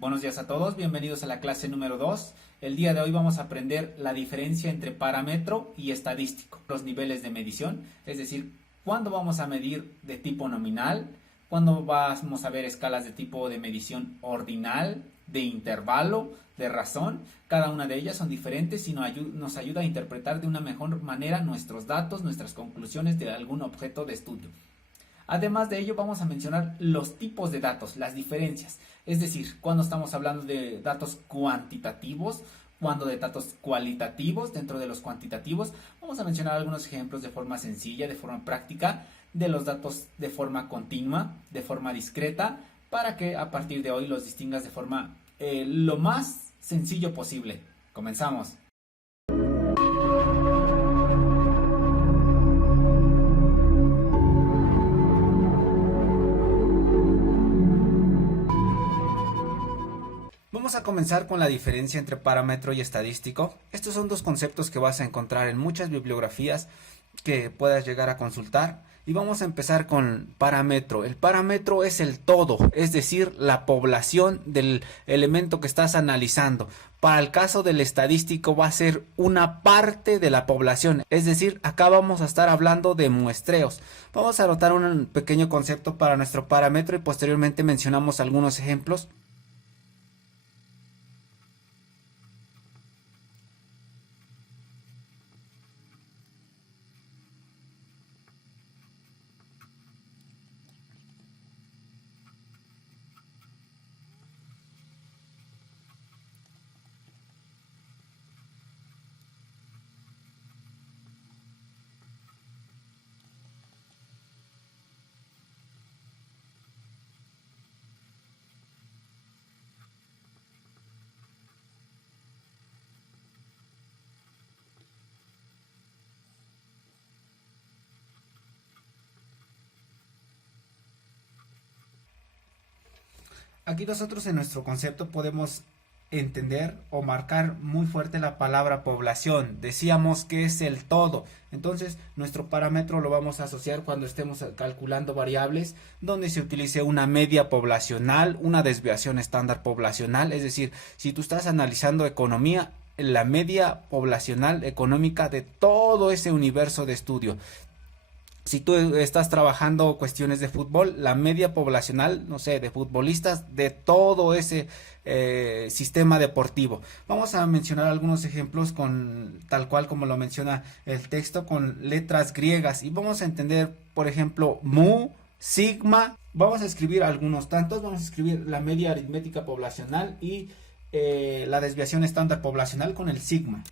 Buenos días a todos, bienvenidos a la clase número 2. El día de hoy vamos a aprender la diferencia entre parámetro y estadístico, los niveles de medición, es decir, cuándo vamos a medir de tipo nominal, cuándo vamos a ver escalas de tipo de medición ordinal, de intervalo, de razón. Cada una de ellas son diferentes y nos ayuda a interpretar de una mejor manera nuestros datos, nuestras conclusiones de algún objeto de estudio. Además de ello, vamos a mencionar los tipos de datos, las diferencias. Es decir, cuando estamos hablando de datos cuantitativos, cuando de datos cualitativos. Dentro de los cuantitativos, vamos a mencionar algunos ejemplos de forma sencilla, de forma práctica, de los datos de forma continua, de forma discreta, para que a partir de hoy los distingas de forma lo más sencillo posible. Comenzamos. Vamos a comenzar con la diferencia entre parámetro y estadístico. Estos son dos conceptos que vas a encontrar en muchas bibliografías que puedas llegar a consultar. Y vamos a empezar con parámetro. El parámetro es el todo, es decir, la población del elemento que estás analizando. Para el caso del estadístico va a ser una parte de la población, es decir, acá vamos a estar hablando de muestreos. Vamos a anotar un pequeño concepto para nuestro parámetro y posteriormente mencionamos algunos ejemplos. Aquí nosotros en nuestro concepto podemos entender o marcar muy fuerte la palabra población. Decíamos que es el todo. Entonces nuestro parámetro lo vamos a asociar cuando estemos calculando variables donde se utilice una media poblacional, una desviación estándar poblacional. Es decir, si tú estás analizando economía, la media poblacional económica de todo ese universo de estudio. Si tú estás trabajando cuestiones de fútbol, la media poblacional, no sé, de futbolistas de todo ese sistema deportivo. Vamos a mencionar algunos ejemplos con tal cual como lo menciona el texto, con letras griegas, y vamos a entender, por ejemplo, mu, sigma. Vamos a escribir algunos tantos, vamos a escribir la media aritmética poblacional y la desviación estándar poblacional con el sigma.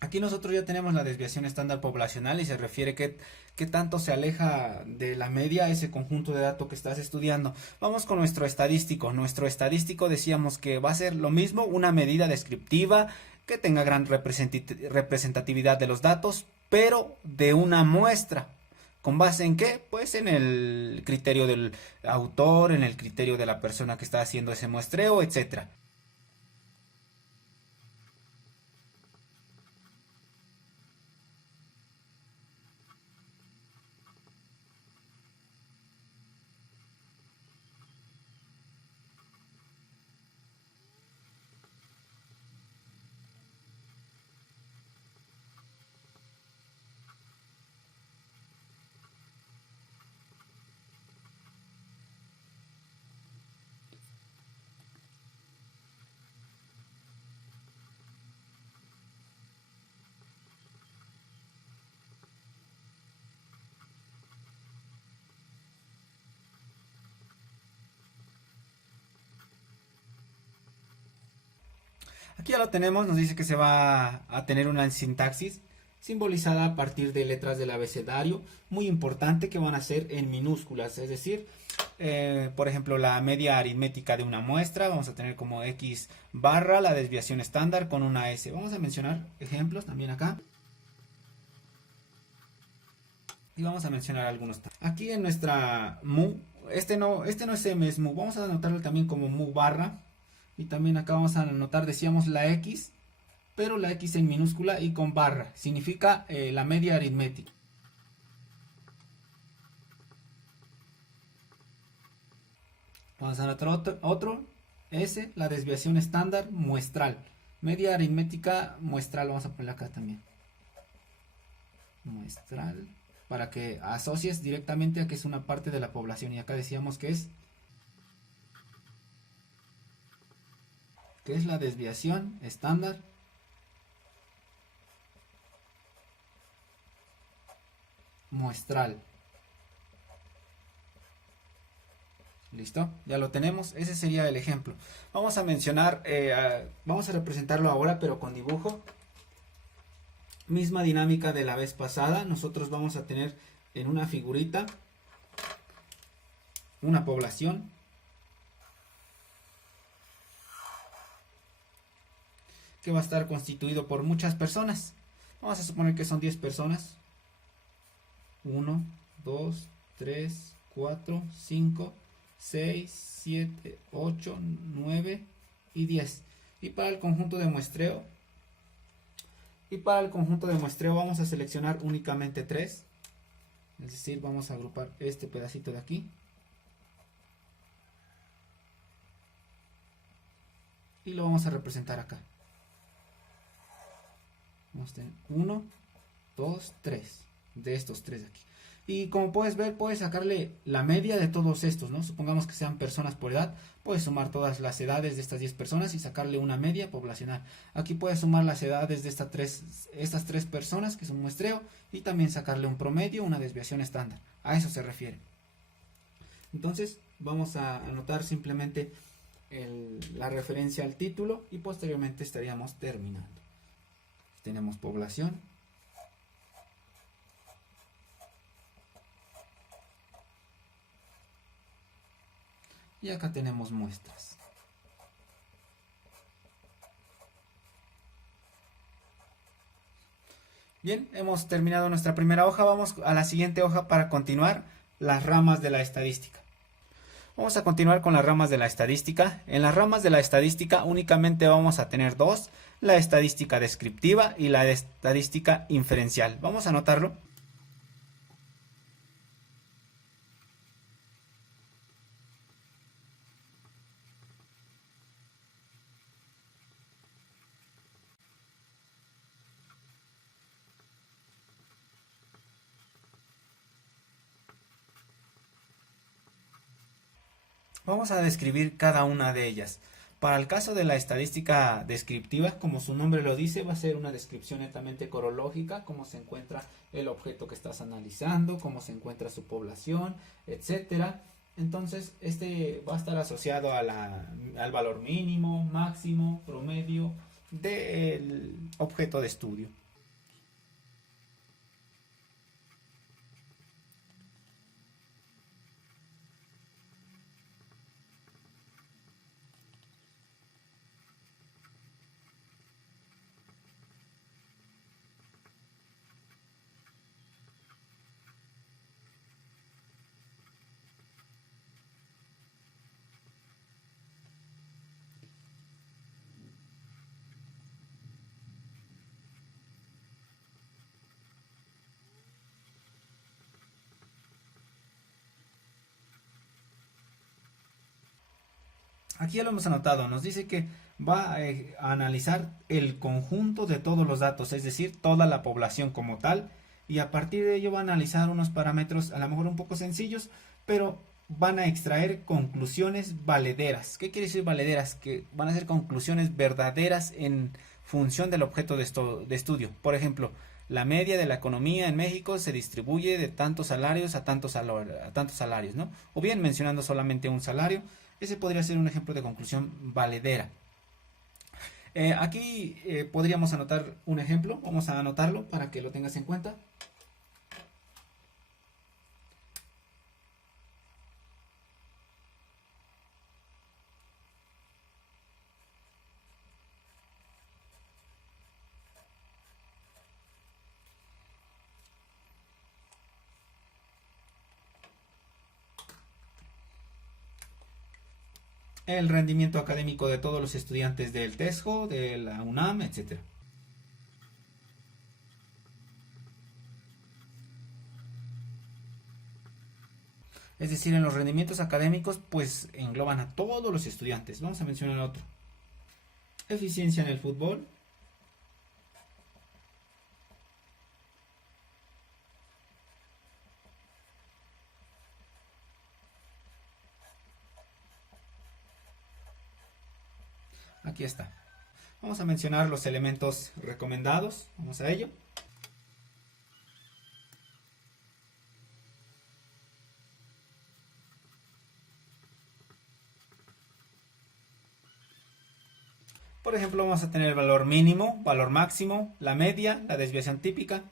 Aquí nosotros ya tenemos la desviación estándar poblacional y se refiere qué tanto se aleja de la media ese conjunto de datos que estás estudiando. Vamos con nuestro estadístico. Nuestro estadístico decíamos que va a ser lo mismo, una medida descriptiva que tenga gran representatividad de los datos, pero de una muestra. ¿Con base en qué? Pues en el criterio del autor, en el criterio de la persona que está haciendo ese muestreo, etcétera. Aquí ya lo tenemos, nos dice que se va a tener una sintaxis simbolizada a partir de letras del abecedario, muy importante, que van a ser en minúsculas, es decir, por ejemplo, la media aritmética de una muestra, vamos a tener como X barra la desviación estándar con una S. Vamos a mencionar ejemplos también acá. Y vamos a mencionar algunos. Aquí en nuestra mu, este no es M, es mu. Vamos a anotarlo también como mu barra. Y también acá vamos a anotar, decíamos, la X, pero la X en minúscula y con barra. Significa la media aritmética. Vamos a anotar otro S, la desviación estándar muestral. Media aritmética muestral, vamos a poner acá también. Muestral, para que asocies directamente a que es una parte de la población. Y acá decíamos que es la desviación estándar muestral. Listo, ya lo tenemos. Ese sería el ejemplo. Vamos a mencionar, vamos a representarlo ahora, pero con dibujo. Misma dinámica de la vez pasada. Nosotros vamos a tener en una figurita una población. Que va a estar constituido por muchas personas. Vamos a suponer que son 10 personas. 1, 2, 3, 4, 5, 6, 7, 8, 9 y 10. Y para el conjunto de muestreo, vamos a seleccionar únicamente 3. Es decir, vamos a agrupar este pedacito de aquí. Y lo vamos a representar acá. Vamos a tener 1, 2, 3. De estos 3 de aquí. Y como puedes ver, puedes sacarle la media de todos estos, ¿no? Supongamos que sean personas por edad. Puedes sumar todas las edades de estas 10 personas y sacarle una media poblacional. Aquí puedes sumar las edades de estas tres personas, que es un muestreo, y también sacarle un promedio, una desviación estándar. A eso se refiere. Entonces, vamos a anotar simplemente la referencia al título y posteriormente estaríamos terminando. Tenemos población. Y acá tenemos muestras. Bien, hemos terminado nuestra primera hoja. Vamos a la siguiente hoja para continuar las ramas de la estadística. Vamos a continuar con las ramas de la estadística. En las ramas de la estadística únicamente vamos a tener dos: la estadística descriptiva y la estadística inferencial. Vamos a anotarlo. Vamos a describir cada una de ellas. Para el caso de la estadística descriptiva, como su nombre lo dice, va a ser una descripción netamente corológica, cómo se encuentra el objeto que estás analizando, cómo se encuentra su población, etcétera. Entonces, este va a estar asociado al valor mínimo, máximo, promedio del objeto de estudio. Aquí ya lo hemos anotado, nos dice que va a analizar el conjunto de todos los datos, es decir, toda la población como tal, y a partir de ello va a analizar unos parámetros a lo mejor un poco sencillos, pero van a extraer conclusiones valederas. ¿Qué quiere decir valederas? Que van a ser conclusiones verdaderas en función del objeto de estudio. Por ejemplo, la media de la economía en México se distribuye de tantos salarios a tantos salarios, ¿no? O bien mencionando solamente un salario. Ese podría ser un ejemplo de conclusión valedera. Aquí podríamos anotar un ejemplo, vamos a anotarlo para que lo tengas en cuenta. El rendimiento académico de todos los estudiantes del TESJO, de la UNAM, etcétera. Es decir, en los rendimientos académicos, pues engloban a todos los estudiantes. Vamos a mencionar otro. Eficiencia en el fútbol. Aquí está. Vamos a mencionar los elementos recomendados. Vamos a ello. Por ejemplo, vamos a tener el valor mínimo, valor máximo, la media, la desviación típica.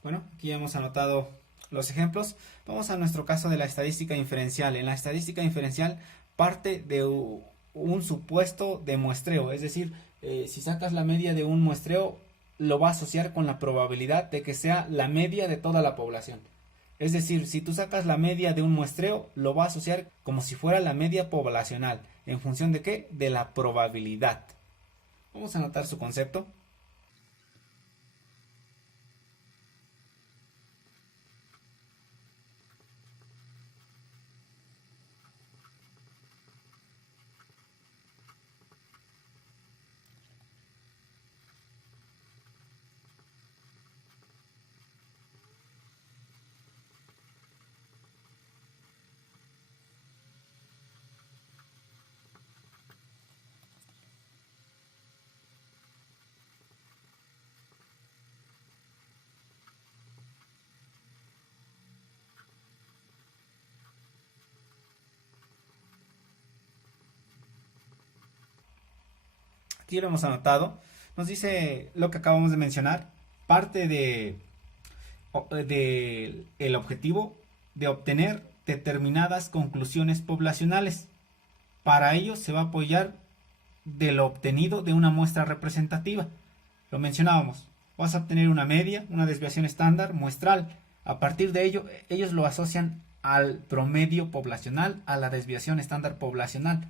Bueno, aquí hemos anotado los ejemplos. Vamos a nuestro caso de la estadística inferencial. En la estadística inferencial parte de un supuesto de muestreo, es decir, si sacas la media de un muestreo, lo va a asociar con la probabilidad de que sea la media de toda la población. Es decir, si tú sacas la media de un muestreo, lo va a asociar como si fuera la media poblacional. ¿En función de qué? De la probabilidad. Vamos a anotar su concepto. Aquí lo hemos anotado. Nos dice lo que acabamos de mencionar. Parte de el objetivo de obtener determinadas conclusiones poblacionales. Para ello se va a apoyar de lo obtenido de una muestra representativa. Lo mencionábamos. Vas a obtener una media, una desviación estándar muestral. A partir de ello, ellos lo asocian al promedio poblacional, a la desviación estándar poblacional.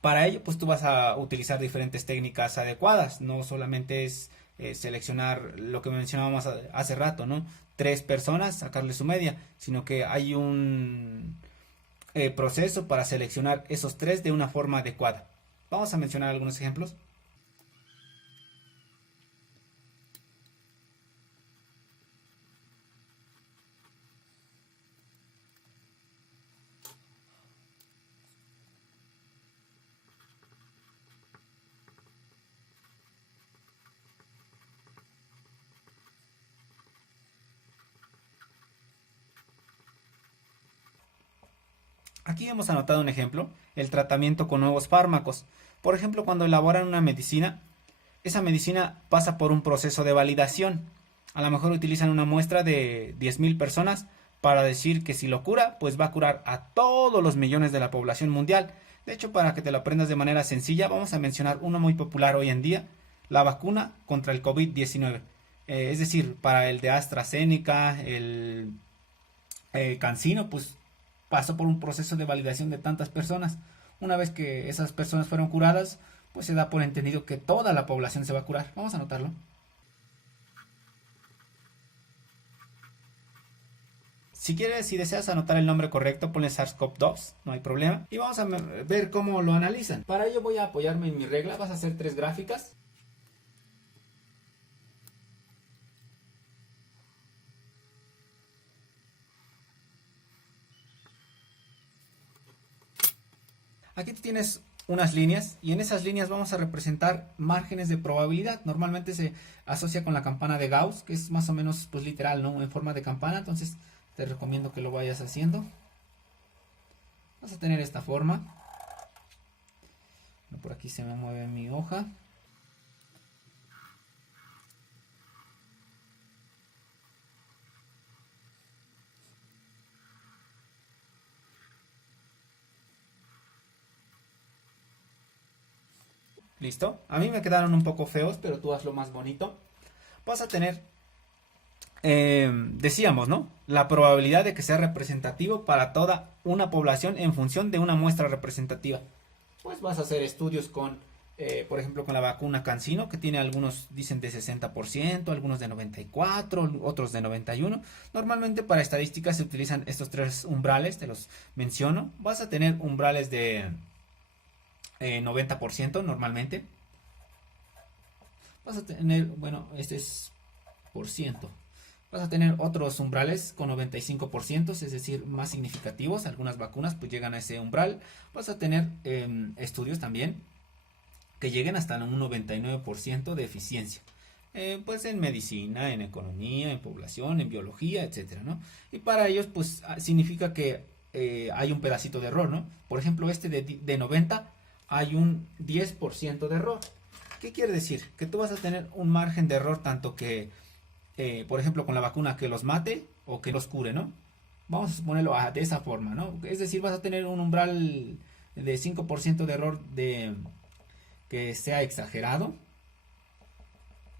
Para ello, pues tú vas a utilizar diferentes técnicas adecuadas. No solamente es seleccionar lo que mencionábamos hace rato, ¿no? 3 personas, sacarle su media, sino que hay un proceso para seleccionar esos 3 de una forma adecuada. Vamos a mencionar algunos ejemplos. Aquí hemos anotado un ejemplo, el tratamiento con nuevos fármacos. Por ejemplo, cuando elaboran una medicina, esa medicina pasa por un proceso de validación. A lo mejor utilizan una muestra de 10.000 personas para decir que si lo cura, pues va a curar a todos los millones de la población mundial. De hecho, para que te lo aprendas de manera sencilla, vamos a mencionar uno muy popular hoy en día, la vacuna contra el COVID-19. Es decir, para el de AstraZeneca, el CanSino, pues pasó por un proceso de validación de tantas personas. Una vez que esas personas fueron curadas, pues se da por entendido que toda la población se va a curar. Vamos a anotarlo. Si quieres, si deseas anotar el nombre correcto, ponle SARS-CoV-2, no hay problema. Y vamos a ver cómo lo analizan. Para ello voy a apoyarme en mi regla. Vas a hacer 3 gráficas. Aquí tienes unas líneas y en esas líneas vamos a representar márgenes de probabilidad. Normalmente se asocia con la campana de Gauss, que es más o menos pues literal, ¿no? En forma de campana, entonces te recomiendo que lo vayas haciendo. Vas a tener esta forma. Por aquí se me mueve mi hoja. ¿Listo? A mí me quedaron un poco feos, pero tú hazlo más bonito. Vas a tener, decíamos, ¿no? La probabilidad de que sea representativo para toda una población en función de una muestra representativa. Pues vas a hacer estudios con, por ejemplo, con la vacuna CanSino, que tiene algunos, dicen de 60%, algunos de 94%, otros de 91%. Normalmente para estadísticas se utilizan estos tres umbrales, te los menciono. Vas a tener umbrales de 90% normalmente. Vas a tener, bueno, este es por ciento. Vas a tener otros umbrales con 95%, es decir, más significativos. Algunas vacunas pues llegan a ese umbral. Vas a tener estudios también que lleguen hasta un 99% de eficiencia. Pues en medicina, en economía, en población, en biología, etcétera, ¿no? Y para ellos pues significa que hay un pedacito de error, ¿no? Por ejemplo, este de 90 hay un 10% de error. ¿Qué quiere decir? Que tú vas a tener un margen de error tanto que, por ejemplo, con la vacuna que los mate o que los cure, ¿no? Vamos a ponerlo de esa forma, ¿no? Es decir, vas a tener un umbral de 5% de error de que sea exagerado.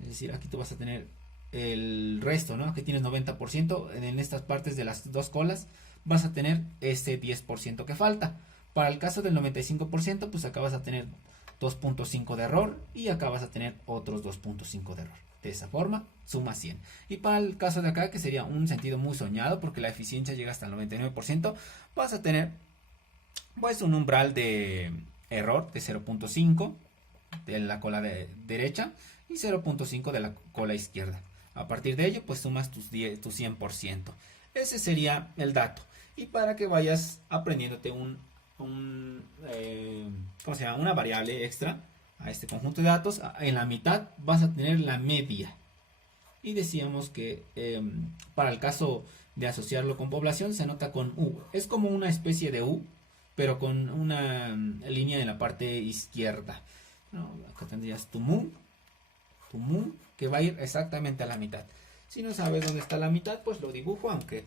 Es decir, aquí tú vas a tener el resto, ¿no? Aquí tienes 90%, en estas partes de las dos colas vas a tener ese 10% que falta. Para el caso del 95%, pues acá vas a tener 2.5 de error y acá vas a tener otros 2.5 de error. De esa forma, suma 100. Y para el caso de acá, que sería un sentido muy soñado, porque la eficiencia llega hasta el 99%, vas a tener pues un umbral de error de 0.5 de la cola derecha y 0.5 de la cola izquierda. A partir de ello, pues sumas tu 100%. Ese sería el dato. Y para que vayas aprendiéndote ¿cómo se llama? Una variable extra a este conjunto de datos, en la mitad vas a tener la media. Y decíamos que para el caso de asociarlo con población se anota con U. Es como una especie de U, pero con una línea en la parte izquierda. No, acá tendrías tu mu, que va a ir exactamente a la mitad. Si no sabes dónde está la mitad, pues lo dibujo, aunque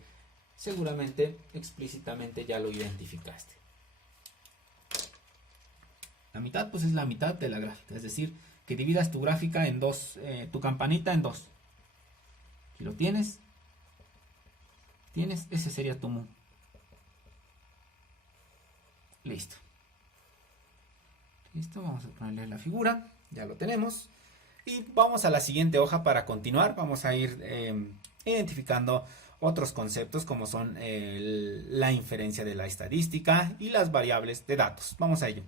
seguramente explícitamente ya lo identificaste. La mitad pues es la mitad de la gráfica, es decir, que dividas tu gráfica en dos, tu campanita en dos. Si lo tienes, ese sería tu mu. Listo. Listo, vamos a ponerle la figura, ya lo tenemos. Y vamos a la siguiente hoja para continuar. Vamos a ir identificando otros conceptos como son la inferencia de la estadística y las variables de datos. Vamos a ello.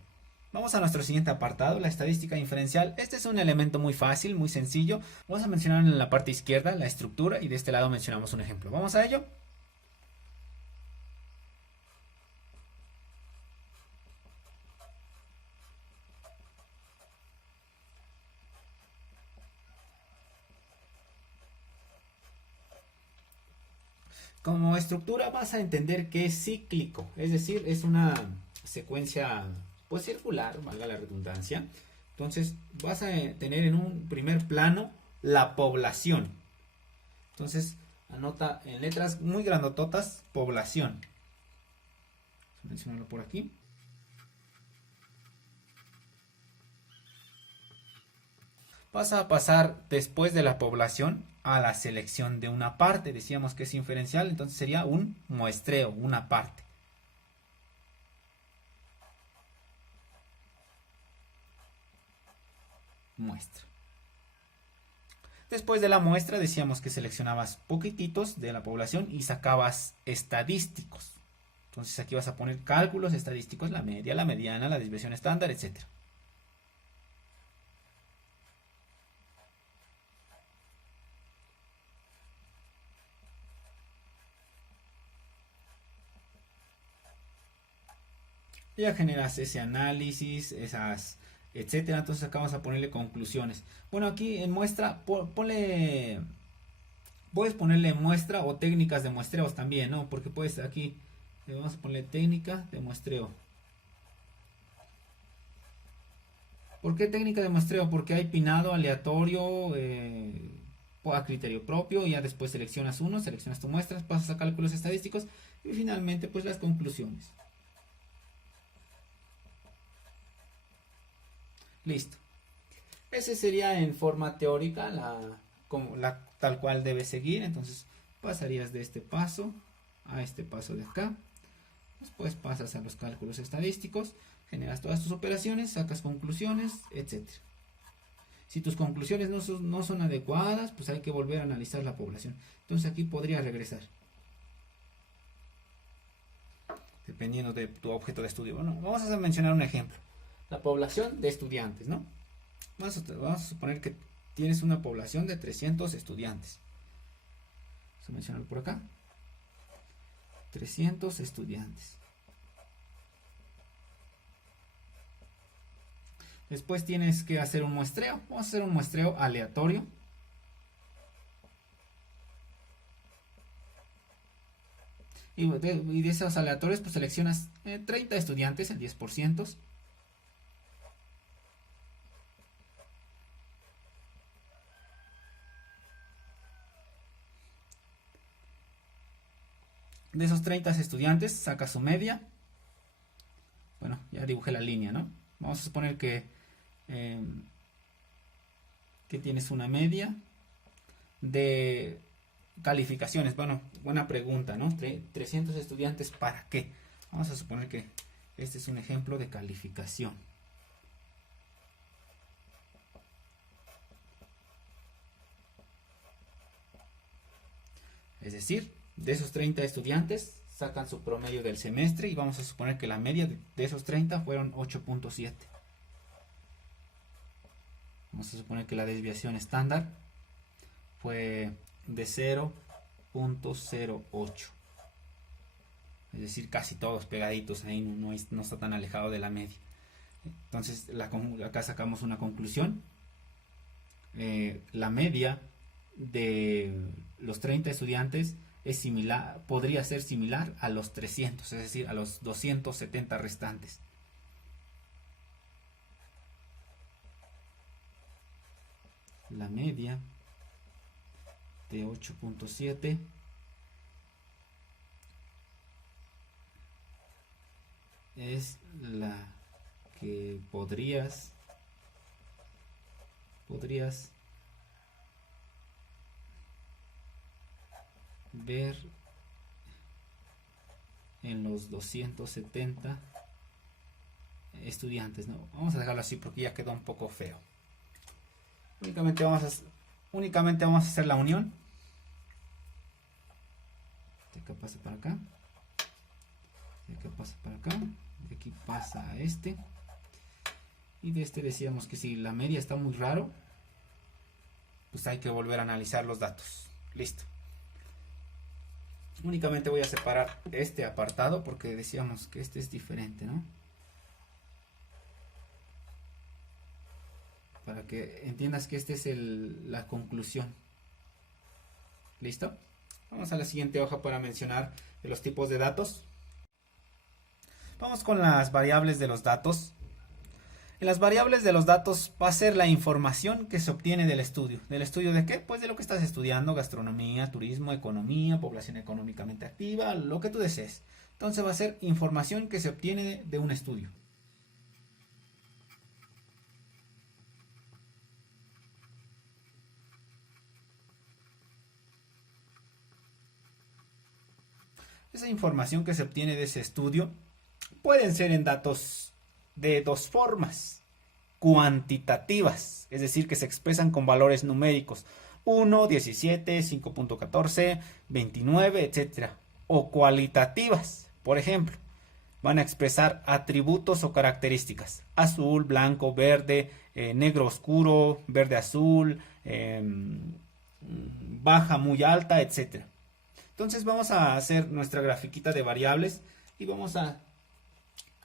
Vamos a nuestro siguiente apartado, la estadística inferencial. Este es un elemento muy fácil, muy sencillo. Vamos a mencionar en la parte izquierda la estructura y de este lado mencionamos un ejemplo. Vamos a ello. Como estructura vas a entender que es cíclico, es decir, es una secuencia pues circular, valga la redundancia. Entonces vas a tener en un primer plano la población. Entonces anota en letras muy grandototas población. Vamos a mencionarlo por aquí. Vas a pasar después de la población a la selección de una parte. Decíamos que es inferencial, entonces sería un muestreo, una parte. Muestra. Después de la muestra decíamos que seleccionabas poquititos de la población y sacabas estadísticos. Entonces aquí vas a poner cálculos estadísticos, la media, la mediana, la desviación estándar, etcétera. Ya generas ese análisis, esas, etcétera. Entonces acá vamos a ponerle conclusiones. Bueno, aquí en muestra, ponle, puedes ponerle muestra o técnicas de muestreos también, ¿no? Porque puedes aquí, vamos a ponerle técnica de muestreo. ¿Por qué técnica de muestreo? Porque hay pinado aleatorio, a criterio propio, ya después seleccionas uno, seleccionas tu muestra, pasas a cálculos estadísticos y finalmente pues las conclusiones. Listo. Ese sería en forma teórica la tal cual debe seguir. Entonces pasarías de este paso a este paso de acá. Después pasas a los cálculos estadísticos, generas todas tus operaciones, sacas conclusiones, etcétera. Si tus conclusiones no son adecuadas, pues hay que volver a analizar la población. Entonces aquí podría regresar. Dependiendo de tu objeto de estudio. Bueno, vamos a mencionar un ejemplo. La población de estudiantes, ¿no? Vamos a suponer que tienes una población de 300 estudiantes. Vamos a mencionarlo por acá. 300 estudiantes. Después tienes que hacer un muestreo. Vamos a hacer un muestreo aleatorio. Y de esos aleatorios pues seleccionas 30 estudiantes, el 10%. De esos 30 estudiantes saca su media. Bueno, ya dibujé la línea, ¿no? Vamos a suponer que tienes una media de calificaciones. Bueno, buena pregunta, ¿no? 300 estudiantes, ¿para qué? Vamos a suponer que este es un ejemplo de calificación. Es decir, de esos 30 estudiantes sacan su promedio del semestre y vamos a suponer que la media de esos 30 fueron 8.7. Vamos a suponer que la desviación estándar fue de 0.08. Es decir, casi todos pegaditos ahí, no está tan alejado de la media. Entonces, acá sacamos una conclusión. La media de los 30 estudiantes es similar, podría ser similar a los 300, es decir, a los 270 restantes. La media de 8.7 es la que podrías ver en los 270 estudiantes, ¿no? Vamos a dejarlo así porque ya quedó un poco feo. Únicamente vamos a hacer la unión. De acá pasa para acá. De acá pasa para acá. De aquí pasa a este. Y de este decíamos que si la media está muy raro, pues hay que volver a analizar los datos. Listo. Únicamente voy a separar este apartado porque decíamos que este es diferente, ¿no? Para que entiendas que esta es la conclusión. ¿Listo? Vamos a la siguiente hoja para mencionar los tipos de datos. Vamos con las variables de los datos. En las variables de los datos va a ser la información que se obtiene del estudio. ¿Del estudio de qué? Pues de lo que estás estudiando, gastronomía, turismo, economía, población económicamente activa, lo que tú desees. Entonces va a ser información que se obtiene de un estudio. Esa información que se obtiene de ese estudio pueden ser en datos de dos formas: cuantitativas, es decir, que se expresan con valores numéricos 1, 17, 5.14, 29, etc. O cualitativas, por ejemplo, van a expresar atributos o características: azul, blanco, verde, negro oscuro, verde azul, baja, muy alta, etc. Entonces vamos a hacer nuestra grafiquita de variables y vamos a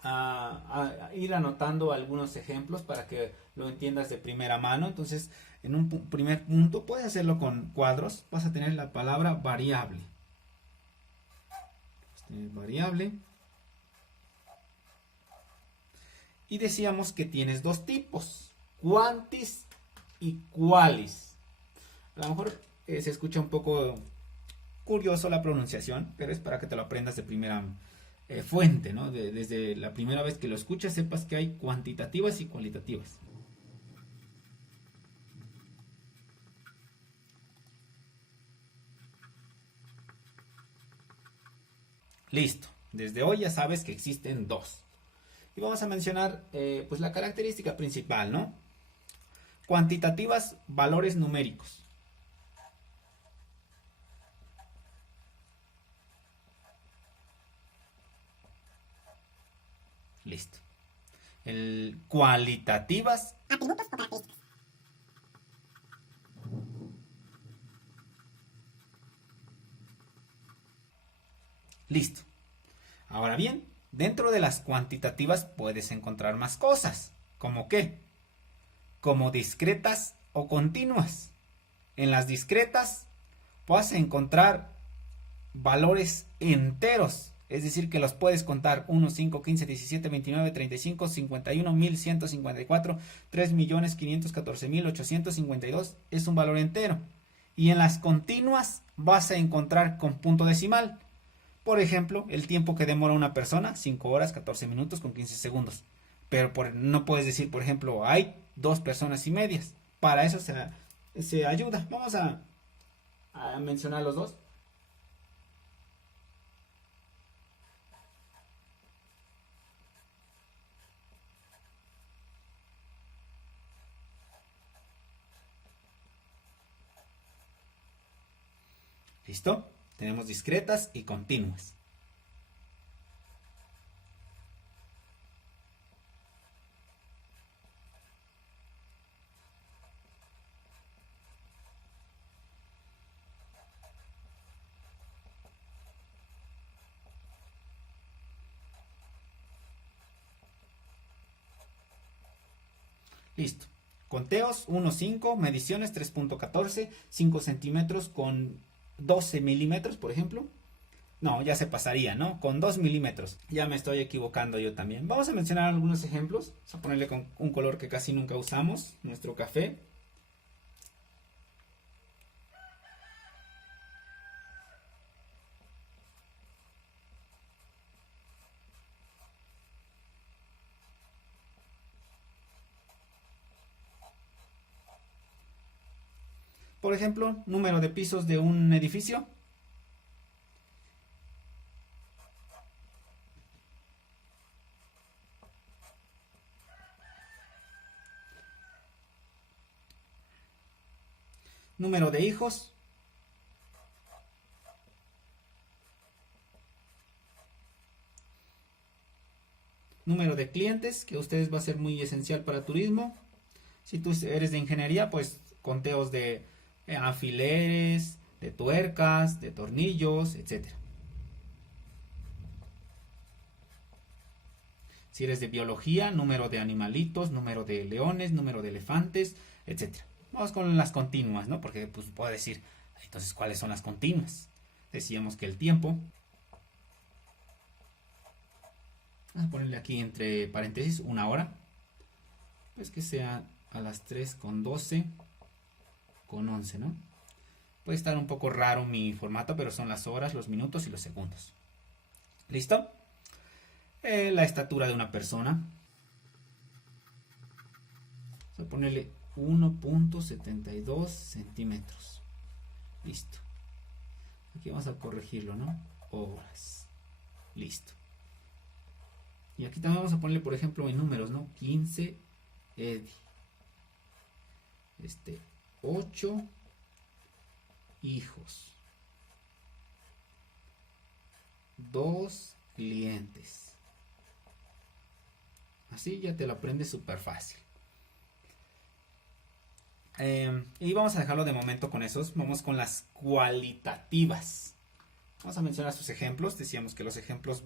a ir anotando algunos ejemplos para que lo entiendas de primera mano. Entonces, en un primer punto, puedes hacerlo con cuadros. Vas a tener la palabra variable. Variable. Y decíamos que tienes dos tipos, quantis y qualis. A lo mejor se escucha un poco curioso la pronunciación, pero es para que te lo aprendas de primera fuente, ¿no? Desde la primera vez que lo escuchas sepas que hay cuantitativas y cualitativas. Listo, desde hoy ya sabes que existen dos. Y vamos a mencionar pues la característica principal, ¿no? Cuantitativas, valores numéricos. Listo. El cualitativas, atributos o características. Listo. Ahora bien, dentro de las cuantitativas puedes encontrar más cosas. ¿Cómo qué? Como discretas o continuas. En las discretas vas a encontrar valores enteros, es decir, que los puedes contar 1, 5, 15, 17, 29, 35, 51, 1154, 3.514.852 es un valor entero. Y en las continuas vas a encontrar con punto decimal. Por ejemplo, el tiempo que demora una persona, 5 horas, 14 minutos con 15 segundos. Pero no puedes decir, por ejemplo, hay 2 personas y medias. Para eso se ayuda. Vamos a mencionar los dos. ¿Listo? Tenemos discretas y continuas. Listo. Conteos 1,5, mediciones 3,14, 5 centímetros con 12 milímetros, por ejemplo. No, ya se pasaría, ¿no? Con 2 milímetros. Ya me estoy equivocando yo también. Vamos a mencionar algunos ejemplos. Vamos a ponerle con un color que casi nunca usamos, nuestro café. Por ejemplo, número de pisos de un edificio. Número de hijos. Número de clientes, que a ustedes va a ser muy esencial para turismo. Si tú eres de ingeniería, pues conteos de alfileres, de tuercas, de tornillos, etcétera. Si eres de biología, número de animalitos, número de leones, número de elefantes, etcétera. Vamos con las continuas, ¿no? Porque pues puedo decir, entonces, ¿cuáles son las continuas? Decíamos que el tiempo, vamos a ponerle aquí entre paréntesis 1 hora, pues que sea a las 3:12 con 11, ¿no? Puede estar un poco raro mi formato, pero son las horas, los minutos y los segundos. ¿Listo? La estatura de una persona. Vamos a ponerle 1,72 centímetros. Listo. Aquí vamos a corregirlo, ¿no? Horas. Listo. Y aquí también vamos a ponerle, por ejemplo, en números, ¿no? 15 Eddie. 8 hijos. 2 clientes. Así ya te lo aprendes súper fácil. Y vamos a dejarlo de momento con esos. Vamos con las cualitativas. Vamos a mencionar sus ejemplos. Decíamos que los ejemplos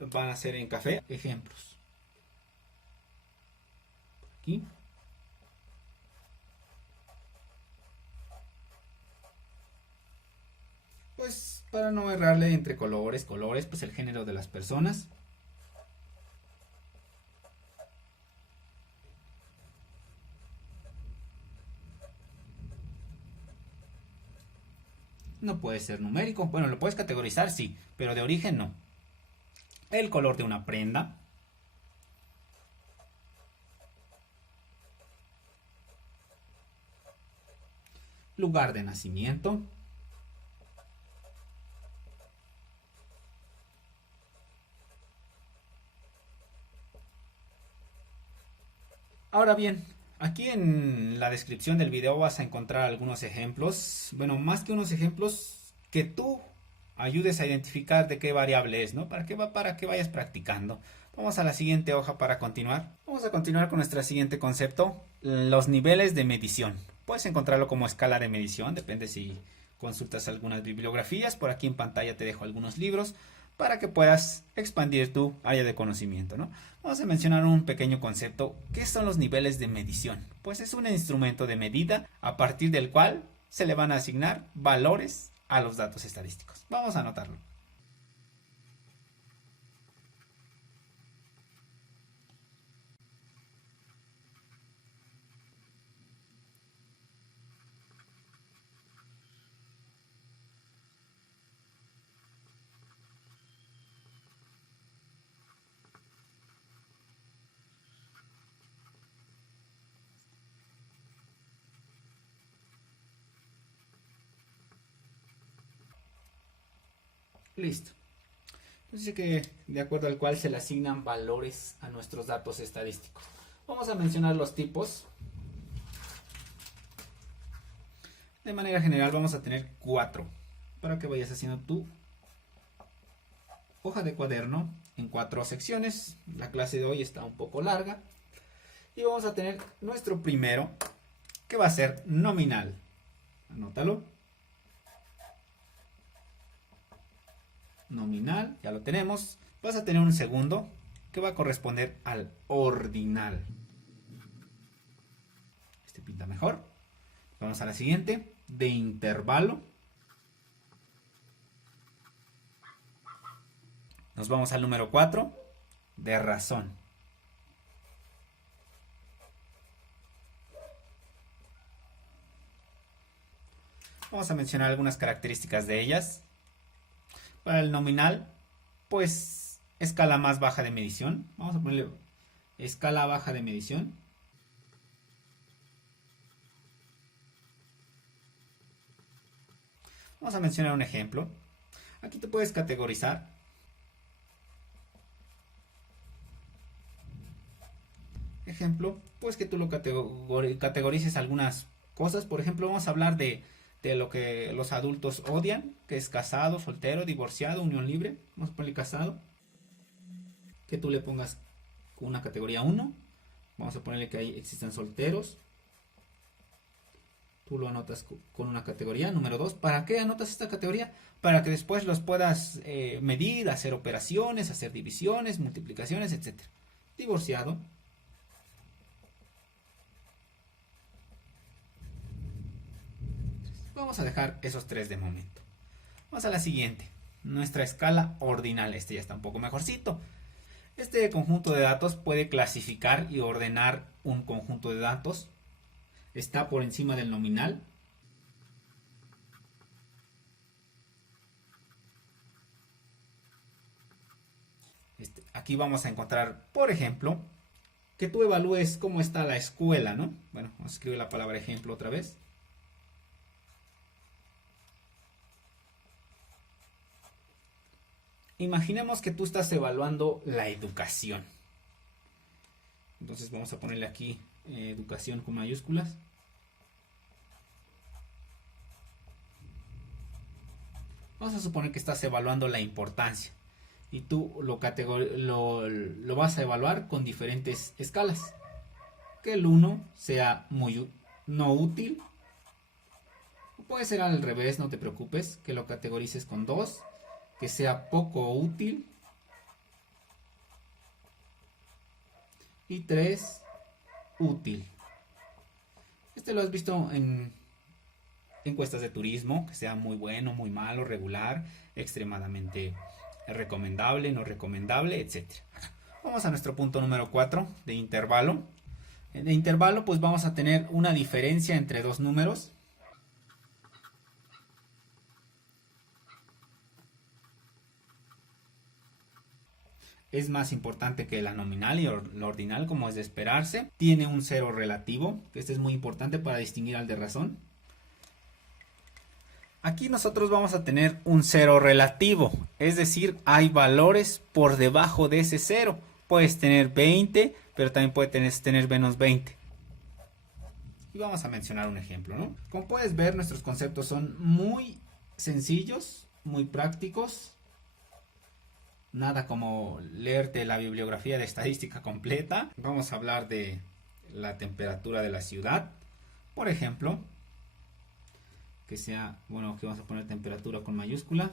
van a ser en café. Ejemplos. Aquí. Pues para no errarle entre colores, pues el género de las personas. No puede ser numérico. Bueno, lo puedes categorizar, sí, pero de origen no. El color de una prenda. Lugar de nacimiento. Ahora bien, aquí en la descripción del video vas a encontrar algunos ejemplos. Bueno, más que unos ejemplos, que tú ayudes a identificar de qué variable es, ¿no? Para que vayas practicando. Vamos a la siguiente hoja para continuar. Vamos a continuar con nuestro siguiente concepto, los niveles de medición. Puedes encontrarlo como escala de medición, depende si consultas algunas bibliografías. Por aquí en pantalla te dejo algunos libros para que puedas expandir tu área de conocimiento, ¿no? Vamos a mencionar un pequeño concepto. ¿Qué son los niveles de medición? Pues es un instrumento de medida a partir del cual se le van a asignar valores a los datos estadísticos. Vamos a anotarlo. Listo. Entonces que de acuerdo al cual se le asignan valores a nuestros datos estadísticos. Vamos a mencionar los tipos. De manera general vamos a tener 4 para que vayas haciendo tu hoja de cuaderno en 4 secciones. La clase de hoy está un poco larga. Y vamos a tener nuestro primero, que va a ser nominal. Anótalo. Nominal, ya lo tenemos. Vas a tener un segundo que va a corresponder al ordinal. Este pinta mejor. Vamos a la siguiente, de intervalo. Nos vamos al número 4, de razón. Vamos a mencionar algunas características de ellas. Para el nominal, pues escala más baja de medición. Vamos a ponerle escala baja de medición. Vamos a mencionar un ejemplo. Aquí te puedes categorizar. Ejemplo, pues que tú lo categorices algunas cosas. Por ejemplo, vamos a hablar de lo que los adultos odian, que es casado, soltero, divorciado, unión libre. Vamos a ponerle casado. Que tú le pongas una categoría 1. Vamos a ponerle que ahí existen solteros. Tú lo anotas con una categoría. Número 2. ¿Para qué anotas esta categoría? Para que después los puedas medir, hacer operaciones, hacer divisiones, multiplicaciones, etc. Divorciado. Vamos a dejar esos 3 de momento. Vamos a la siguiente. Nuestra escala ordinal. Este ya está un poco mejorcito. Este conjunto de datos puede clasificar y ordenar un conjunto de datos. Está por encima del nominal. Aquí vamos a encontrar, por ejemplo, que tú evalúes cómo está la escuela, ¿no? Bueno, vamos a escribir la palabra ejemplo otra vez. Imaginemos que tú estás evaluando la educación. Entonces vamos a ponerle aquí educación con mayúsculas. Vamos a suponer que estás evaluando la importancia. Y tú lo vas a evaluar con diferentes escalas. Que el 1 sea muy no útil. O puede ser al revés, no te preocupes. Que lo categorices con 2. Que sea poco útil. Y 3, útil. Este lo has visto en encuestas de turismo, que sea muy bueno, muy malo, regular, extremadamente recomendable, no recomendable, etcétera. Vamos a nuestro punto número 4 de intervalo. De intervalo pues vamos a tener una diferencia entre dos números. Es más importante que la nominal y la ordinal, como es de esperarse. Tiene un cero relativo, que este es muy importante para distinguir al de razón. Aquí nosotros vamos a tener un cero relativo, es decir, hay valores por debajo de ese cero. Puedes tener 20, pero también puedes tener menos 20. Y vamos a mencionar un ejemplo, ¿no? Como puedes ver, nuestros conceptos son muy sencillos, muy prácticos. Nada como leerte la bibliografía de estadística completa. Vamos a hablar de la temperatura de la ciudad, por ejemplo. Que sea, bueno, que vamos a poner temperatura con mayúscula.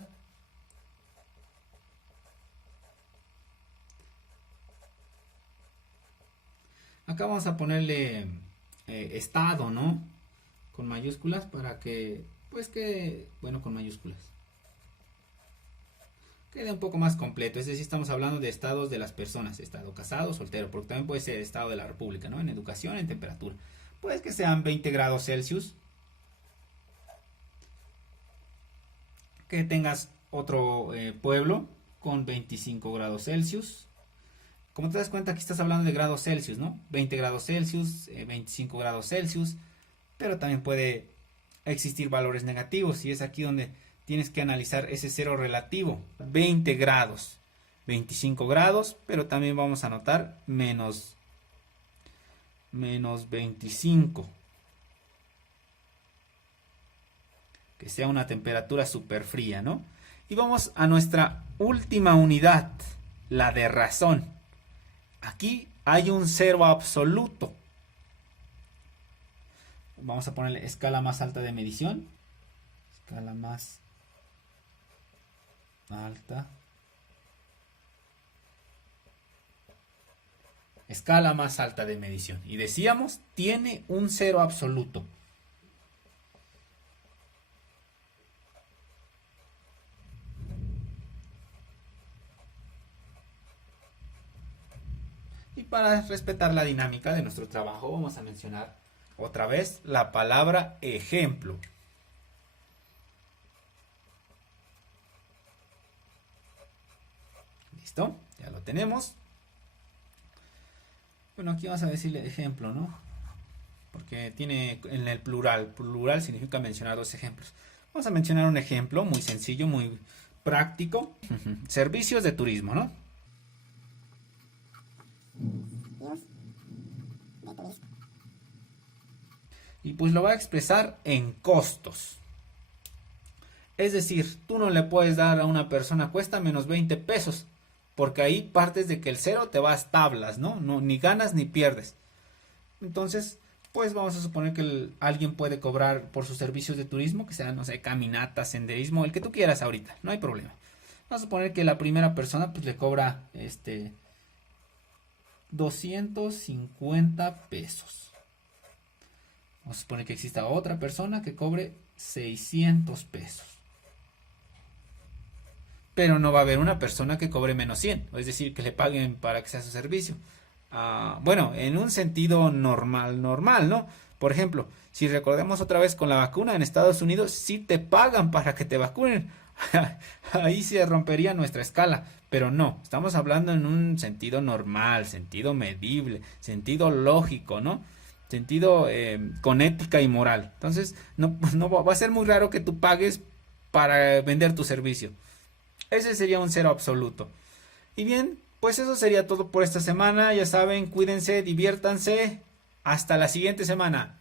Acá vamos a ponerle estado, ¿no? Con mayúsculas para que, pues que, bueno, con mayúsculas. Quede un poco más completo, es decir, estamos hablando de estados de las personas, estado casado, soltero, porque también puede ser estado de la república, ¿no? En educación, en temperatura. Pues que sean 20 grados Celsius. Que tengas otro pueblo con 25 grados Celsius. Como te das cuenta, aquí estás hablando de grados Celsius, ¿no? 20 grados Celsius, 25 grados Celsius, pero también puede existir valores negativos y es aquí donde tienes que analizar ese cero relativo. 20 grados, 25 grados, pero también vamos a anotar menos 25. Que sea una temperatura súper fría, ¿no? Y vamos a nuestra última unidad, la de razón. Aquí hay un cero absoluto. Vamos a ponerle escala más alta de medición. Escala más alta. Escala más alta de medición. Y decíamos, tiene un cero absoluto. Y para respetar la dinámica de nuestro trabajo vamos a mencionar otra vez la palabra ejemplo. ¿Listo? Ya lo tenemos. Bueno, aquí vamos a decirle ejemplo, ¿no? Porque tiene en el plural. Plural significa mencionar dos ejemplos. Vamos a mencionar un ejemplo muy sencillo, muy práctico. Servicios de turismo, ¿no? Y pues lo va a expresar en costos. Es decir, tú no le puedes dar a una persona cuesta menos 20 pesos. Porque ahí partes de que el cero te vas tablas, ¿no? Ni ganas ni pierdes. Entonces, pues vamos a suponer que alguien puede cobrar por sus servicios de turismo, que sean, no sé, caminata, senderismo, el que tú quieras ahorita, no hay problema. Vamos a suponer que la primera persona pues le cobra 250 pesos. Vamos a suponer que exista otra persona que cobre 600 pesos. Pero no va a haber una persona que cobre menos 100, es decir, que le paguen para que sea su servicio. Bueno, en un sentido normal, ¿no? Por ejemplo, si recordemos otra vez con la vacuna en Estados Unidos, sí te pagan para que te vacunen. Ahí se rompería nuestra escala, pero no, estamos hablando en un sentido normal, sentido medible, sentido lógico, ¿no? Sentido con ética y moral. Entonces, no va a ser muy raro que tú pagues para vender tu servicio. Ese sería un cero absoluto. Y bien, pues eso sería todo por esta semana. Ya saben, cuídense, diviértanse. Hasta la siguiente semana.